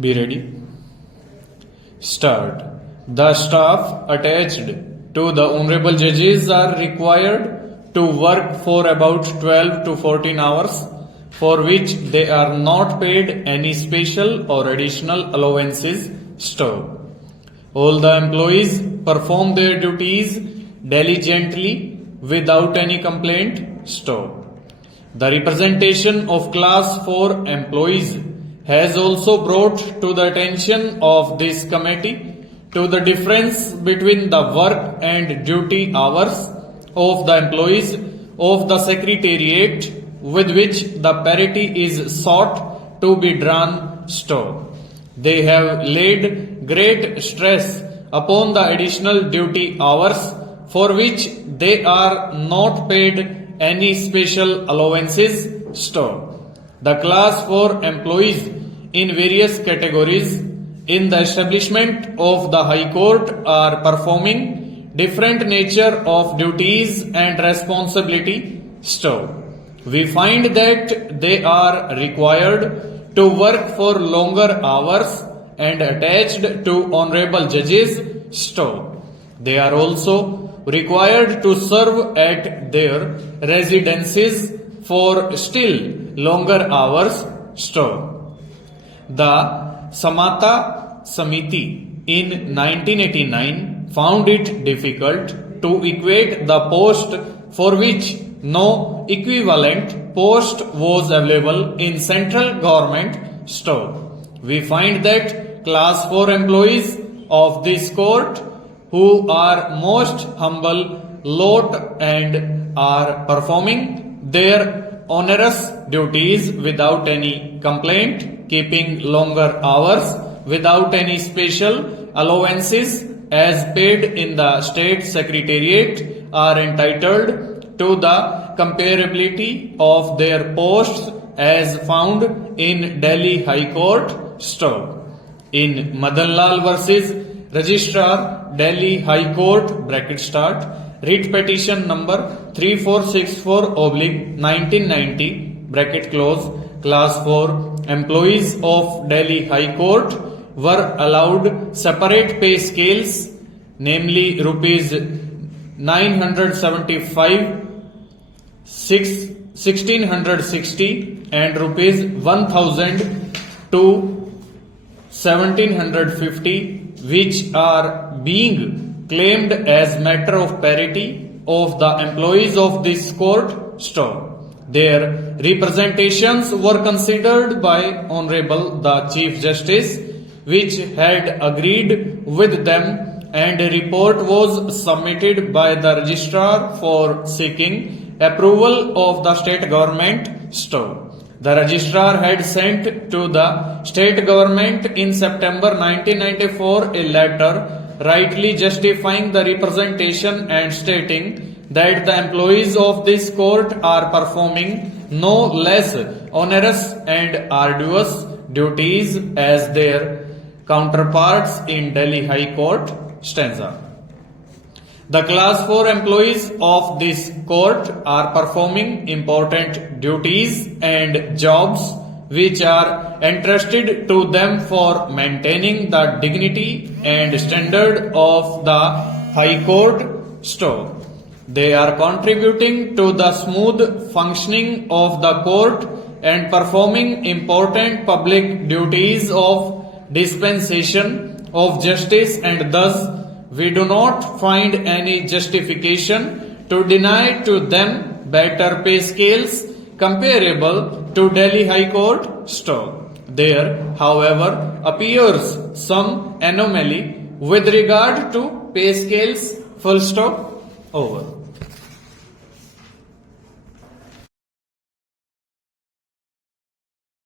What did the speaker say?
Be ready. Start. The staff attached to the honorable judges are required to work for about 12 to 14 hours, for which they are not paid any special or additional allowances. Stop. All the employees perform their duties diligently without any complaint. Stop. The representation of Class 4 employees has also brought to the attention of this committee to the difference between the work and duty hours of the employees of the Secretariat with which the parity is sought to be drawn. Stop. They have laid great stress upon the additional duty hours for which they are not paid any special allowances. Stop. The Class 4 employees in various categories in the establishment of the High Court are performing different nature of duties and responsibility. Stop. We find that they are required to work for longer hours and attached to honorable judges. Stop. They are also required to serve at their residences for still longer hours. Stop. The Samata Samiti in 1989 found it difficult to equate the post for which no equivalent post was available in central government. Stop. We find that Class 4 employees of this court who are most humble lot and are performing their onerous duties without any complaint, keeping longer hours without any special allowances as paid in the State Secretariat, are entitled to the comparability of their posts as found in Delhi High Court. Stop. In Madanlal versus Registrar, Delhi High Court, bracket start, writ petition number 3464/1990, bracket close, Class 4 employees of Delhi High Court were allowed separate pay scales, namely rupees 975, 1660 and rupees 1000 to 1750, which are being claimed as matter of parity of the employees of this court. Stop. Their representations were considered by Honorable the Chief Justice, which had agreed with them, and a report was submitted by the Registrar for seeking approval of the state government. Stop. The Registrar had sent to the state government in September 1994 a letter rightly justifying the representation and stating that the employees of this court are performing no less onerous and arduous duties as their counterparts in Delhi High Court. Stanza. The Class 4 employees of this court are performing important duties and jobs which are entrusted to them for maintaining the dignity and standard of the High Court. Stop. They are contributing to the smooth functioning of the court and performing important public duties of dispensation of justice, and thus we do not find any justification to deny to them better pay scales comparable to Delhi High Court. Stop. There, however, appears some anomaly with regard to pay scales. Full stop. Over.